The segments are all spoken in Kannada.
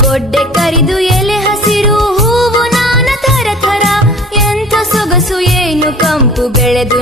ಬೊಡ್ಡೆ ಕರಿದು ಎಲೆ ಹಸಿರು ಸೊಗಸು ಕಂಪು ಬೆಳೆದು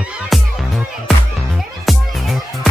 Let me tell you.